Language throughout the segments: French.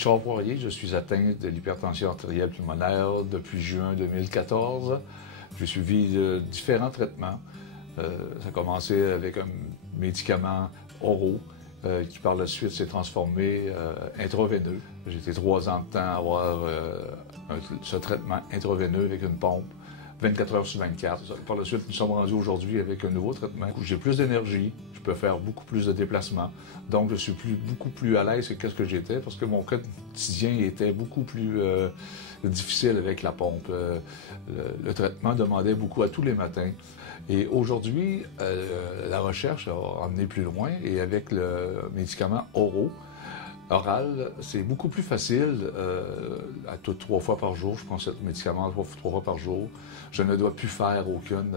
Richard Poirier, je suis atteint de l'hypertension artérielle pulmonaire depuis juin 2014. J'ai suivi différents traitements. Ça a commencé avec un médicament oraux qui par la suite s'est transformé intraveineux. J'ai été 3 ans de temps à avoir ce traitement intraveineux avec une pompe, 24 heures sur 24. Par la suite, nous sommes rendus aujourd'hui avec un nouveau traitement où j'ai plus d'énergie, je peux faire beaucoup plus de déplacements. Donc, je suis beaucoup plus à l'aise que ce que j'étais parce que mon quotidien était beaucoup plus difficile avec la pompe. Le traitement demandait beaucoup à tous les matins. Et aujourd'hui, la recherche a emmené plus loin et avec le médicament oral, c'est beaucoup plus facile. À toutes 3 fois par jour, je prends ce médicament 3 fois par jour. Je ne dois plus faire aucune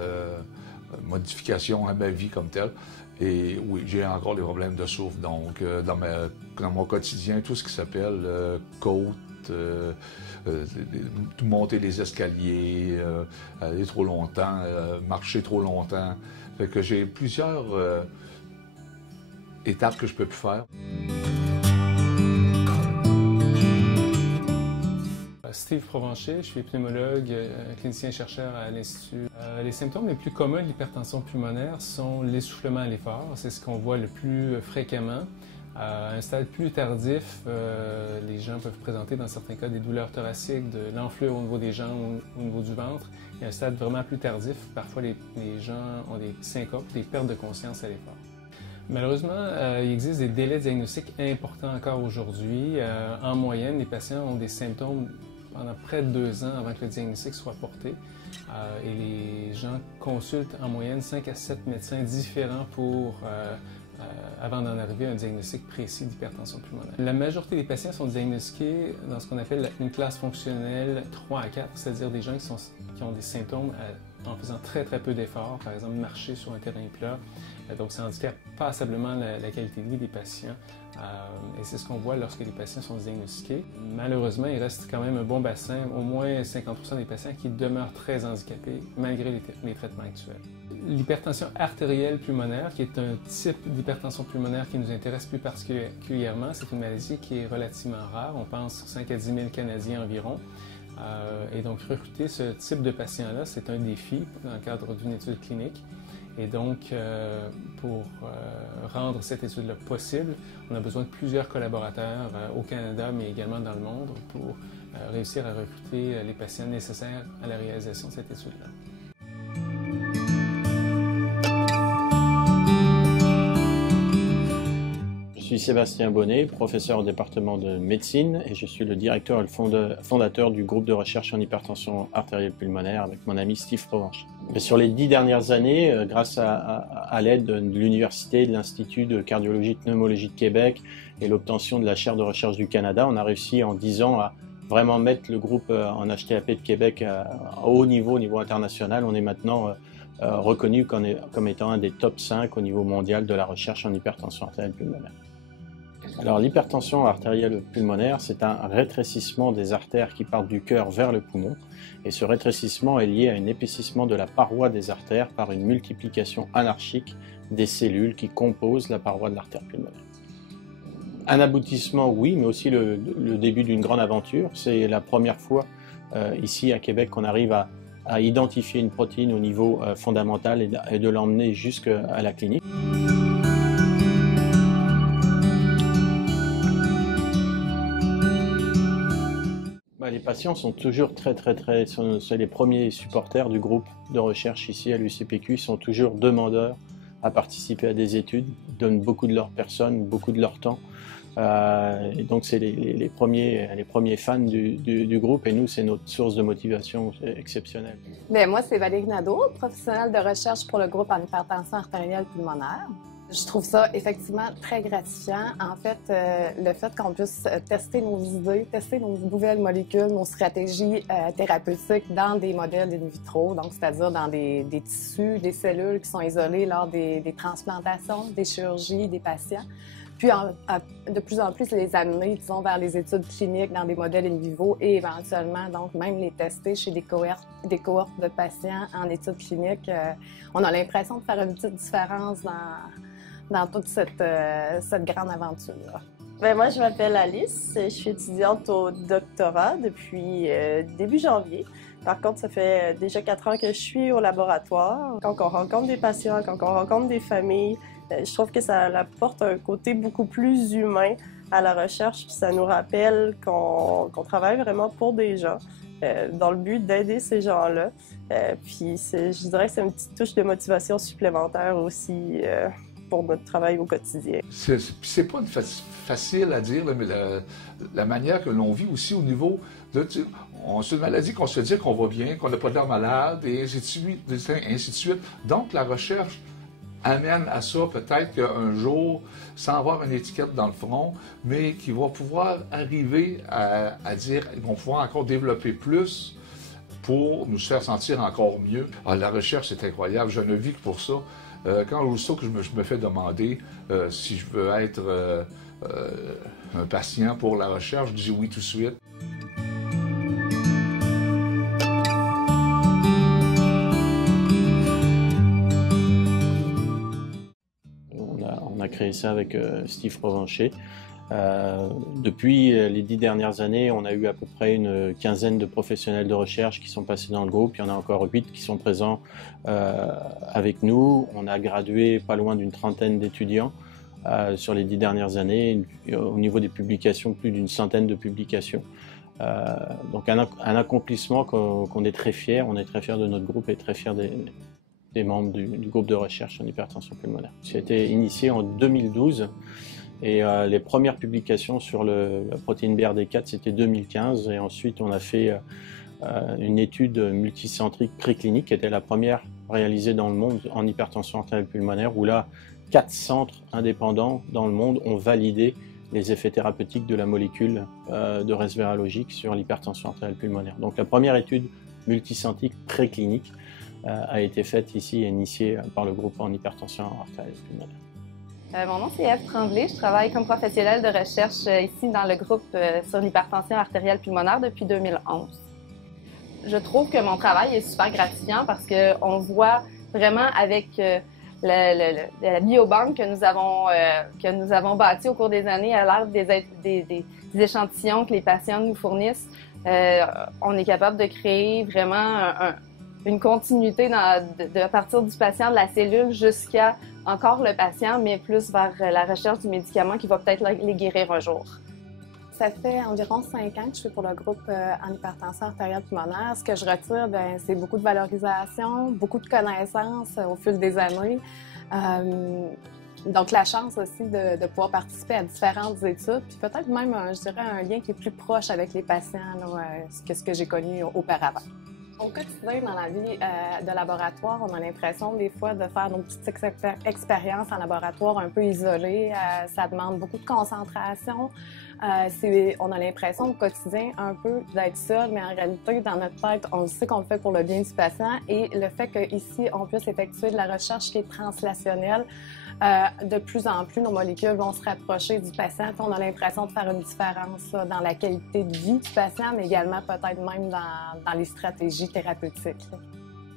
modification à ma vie comme telle. Et oui, j'ai encore des problèmes de souffle. Donc, dans mon quotidien, tout ce qui s'appelle côte, monter les escaliers, aller trop longtemps, marcher trop longtemps. Fait que j'ai plusieurs étapes que je peux plus faire. Steve Provencher, je suis pneumologue, clinicien-chercheur à l'Institut. Les symptômes les plus communs de l'hypertension pulmonaire sont l'essoufflement à l'effort. C'est ce qu'on voit le plus fréquemment. À un stade plus tardif, les gens peuvent présenter dans certains cas des douleurs thoraciques, de l'enflure au niveau des jambes, au niveau du ventre. Et à un stade vraiment plus tardif, parfois les gens ont des syncopes, des pertes de conscience à l'effort. Malheureusement, il existe des délais diagnostiques importants encore aujourd'hui. En moyenne, les patients ont des symptômes pendant près de 2 ans avant que le diagnostic soit porté. Et les gens consultent en moyenne 5 à 7 médecins différents avant d'en arriver à un diagnostic précis d'hypertension pulmonaire. La majorité des patients sont diagnostiqués dans ce qu'on appelle une classe fonctionnelle 3 à 4, c'est-à-dire des gens qui ont des symptômes en faisant très peu d'efforts, par exemple marcher sur un terrain plat. Donc ça handicape passablement la qualité de vie des patients. Et c'est ce qu'on voit lorsque les patients sont diagnostiqués. Malheureusement, il reste quand même un bon bassin, au moins 50% des patients qui demeurent très handicapés malgré les traitements actuels. L'hypertension artérielle pulmonaire, qui est un type d'hypertension pulmonaire qui nous intéresse plus particulièrement, c'est une maladie qui est relativement rare. On pense 5 à 10 000 Canadiens environ. Et donc, recruter ce type de patient-là, c'est un défi dans le cadre d'une étude clinique. Et donc, pour rendre cette étude-là possible, on a besoin de plusieurs collaborateurs au Canada, mais également dans le monde, pour réussir à recruter les patients nécessaires à la réalisation de cette étude-là. Je suis Sébastien Bonnet, professeur au département de médecine et je suis le directeur et le fondateur du groupe de recherche en hypertension artérielle pulmonaire avec mon ami Steve Provencher. Sur les 10 dernières années, grâce à l'aide de l'Université et de l'Institut de cardiologie et pneumologie de Québec et l'obtention de la chaire de recherche du Canada, on a réussi en 10 ans à vraiment mettre le groupe en HTAP de Québec à haut niveau, au niveau international. On est maintenant reconnu comme étant un des top 5 au niveau mondial de la recherche en hypertension artérielle pulmonaire. Alors l'hypertension artérielle pulmonaire, c'est un rétrécissement des artères qui partent du cœur vers le poumon. Et ce rétrécissement est lié à un épaississement de la paroi des artères par une multiplication anarchique des cellules qui composent la paroi de l'artère pulmonaire. Un aboutissement, oui, mais aussi le début d'une grande aventure. C'est la première fois ici à Québec qu'on arrive à identifier une protéine au niveau fondamental et de l'emmener jusqu'à la clinique. Les patients sont toujours c'est les premiers supporters du groupe de recherche ici à l'UCPQ, sont toujours demandeurs à participer à des études, ils donnent beaucoup de leur personne, beaucoup de leur temps. Et donc c'est les premiers fans du groupe et nous c'est notre source de motivation exceptionnelle. Bien, moi c'est Valérie Nadeau, professionnelle de recherche pour le groupe en hypertension artérielle pulmonaire. Je trouve ça effectivement très gratifiant. En fait, le fait qu'on puisse tester nos idées, tester nos nouvelles molécules, nos stratégies thérapeutiques dans des modèles in vitro, donc c'est-à-dire dans des tissus, des cellules qui sont isolées lors des transplantations, des chirurgies des patients. Puis de plus en plus les amener, disons, vers les études cliniques dans des modèles in vivo et éventuellement donc même les tester chez des cohortes de patients en études cliniques. On a l'impression de faire une petite différence dans toute cette grande aventure-là. Ben, moi, je m'appelle Alice. Je suis étudiante au doctorat depuis début janvier. Par contre, ça fait déjà 4 ans que je suis au laboratoire. Quand on rencontre des patients, quand on rencontre des familles, je trouve que ça apporte un côté beaucoup plus humain à la recherche. Puis ça nous rappelle qu'on travaille vraiment pour des gens, dans le but d'aider ces gens-là. Puis je dirais que c'est une petite touche de motivation supplémentaire aussi pour notre travail au quotidien. C'est pas facile à dire, là, mais la manière que l'on vit aussi au niveau de... C'est une maladie qu'on se fait dire qu'on va bien, qu'on n'a pas d'air malade, et ainsi de suite. Donc, la recherche amène à ça peut-être qu'un jour, sans avoir une étiquette dans le front, mais qui va pouvoir arriver à dire qu'ils vont pouvoir encore développer plus pour nous faire sentir encore mieux. Ah, la recherche, c'est incroyable. Je ne vis que pour ça. Quand aussitôt que je me fais demander si je veux être un patient pour la recherche, je dis oui tout de suite. On a créé ça avec Steve Provencher. Depuis les 10 dernières années, on a eu à peu près une quinzaine de professionnels de recherche qui sont passés dans le groupe. Il y en a encore 8 qui sont présents avec nous. On a gradué pas loin d'une trentaine d'étudiants sur les 10 dernières années. Au niveau des publications, plus d'une centaine de publications. Donc un accomplissement qu'on est très fiers. On est très fiers de notre groupe et très fiers des membres du groupe de recherche en hypertension pulmonaire. Ça a été initié en 2012. Et les premières publications sur la protéine BRD4, c'était 2015. Et ensuite, on a fait une étude multicentrique préclinique, qui était la première réalisée dans le monde en hypertension artérielle pulmonaire, où là, 4 centres indépendants dans le monde ont validé les effets thérapeutiques de la molécule de resvéralogique sur l'hypertension artérielle pulmonaire. Donc la première étude multicentrique préclinique a été faite ici et initiée par le groupe en hypertension artérielle pulmonaire. Mon nom c'est Ève Tremblay, je travaille comme professionnelle de recherche ici dans le groupe sur l'hypertension artérielle pulmonaire depuis 2011. Je trouve que mon travail est super gratifiant parce qu'on voit vraiment avec la biobanque que nous avons bâtie au cours des années à l'aide des échantillons que les patients nous fournissent, on est capable de créer vraiment une continuité à partir du patient, de la cellule jusqu'à encore le patient, mais plus vers la recherche du médicament qui va peut-être les guérir un jour. Ça fait environ 5 ans que je suis pour le groupe en hypertension artérielle pulmonaire. Ce que je retire, c'est beaucoup de valorisation, beaucoup de connaissances au fil des années. Donc, la chance aussi de pouvoir participer à différentes études, puis peut-être même, je dirais, un lien qui est plus proche avec les patients que ce que j'ai connu auparavant. Au quotidien, dans la vie de laboratoire, on a l'impression des fois de faire nos petites expériences en laboratoire un peu isolées. Ça demande beaucoup de concentration. On a l'impression au quotidien un peu d'être seul, mais en réalité, dans notre tête, on sait qu'on le fait pour le bien du patient. Et le fait qu'ici, on puisse effectuer de la recherche qui est translationnelle, de plus en plus, nos molécules vont se rapprocher du patient. On a l'impression de faire une différence dans la qualité de vie du patient, mais également peut-être même dans les stratégies thérapeutiques.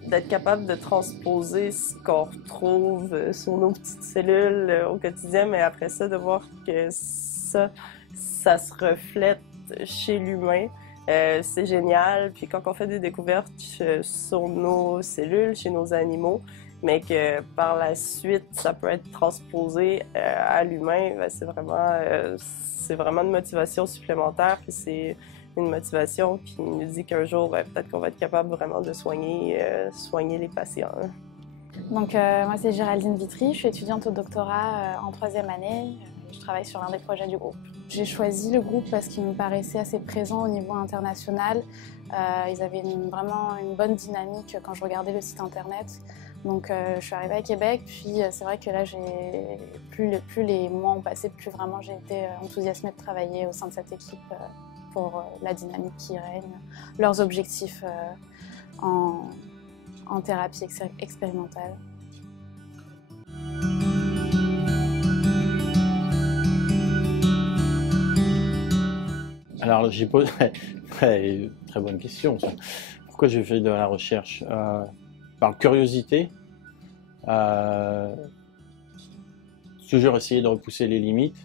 D'être capable de transposer ce qu'on retrouve sur nos petites cellules au quotidien, mais après ça, de voir que ça se reflète chez l'humain. C'est génial. Puis quand on fait des découvertes sur nos cellules, chez nos animaux, mais que par la suite, ça peut être transposé à l'humain, c'est vraiment une motivation supplémentaire. Puis c'est une motivation qui nous dit qu'un jour, peut-être qu'on va être capable vraiment de soigner les patients. Donc, moi, c'est Géraldine Vitry, je suis étudiante au doctorat en 3e année. Je travaille sur l'un des projets du groupe. J'ai choisi le groupe parce qu'il me paraissait assez présent au niveau international. Ils avaient vraiment une bonne dynamique quand je regardais le site internet. Donc je suis arrivée à Québec, puis c'est vrai que là, plus les mois ont passé, plus vraiment j'ai été enthousiasmée de travailler au sein de cette équipe pour la dynamique qui règne, leurs objectifs en thérapie expérimentale. Alors, j'ai posé très bonne question. Ça. Pourquoi j'ai fait de la recherche par curiosité, toujours essayer de repousser les limites,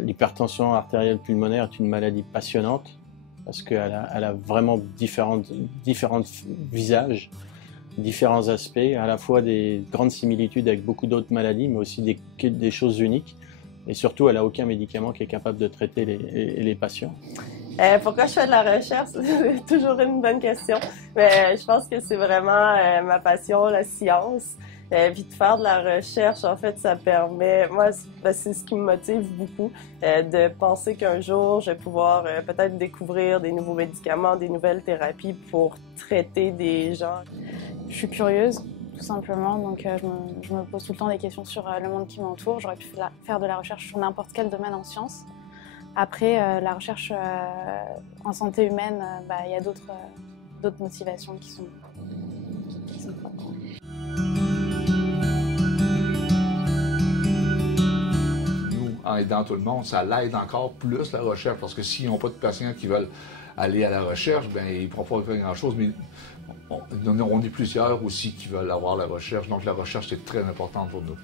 L'hypertension artérielle pulmonaire est une maladie passionnante parce qu'elle a vraiment différents visages, différents aspects, à la fois des grandes similitudes avec beaucoup d'autres maladies, mais aussi des choses uniques. Et surtout, elle n'a aucun médicament qui est capable de traiter les patients. Pourquoi je fais de la recherche? C'est toujours une bonne question. Mais je pense que c'est vraiment ma passion, la science. Puis de faire de la recherche, en fait, ça permet... Moi, c'est ce qui me motive beaucoup, de penser qu'un jour, je vais pouvoir peut-être découvrir des nouveaux médicaments, des nouvelles thérapies pour traiter des gens. Je suis curieuse, tout simplement, donc je me pose tout le temps des questions sur le monde qui m'entoure. J'aurais pu faire de la recherche sur n'importe quel domaine en sciences. Après, la recherche en santé humaine, il y a d'autres motivations qui sont fortes. En aidant tout le monde, ça l'aide encore plus la recherche, parce que s'ils n'ont pas de patients qui veulent aller à la recherche, ben ils ne pourront pas faire grand-chose, mais on est plusieurs aussi qui veulent avoir la recherche, donc la recherche est très importante pour nous.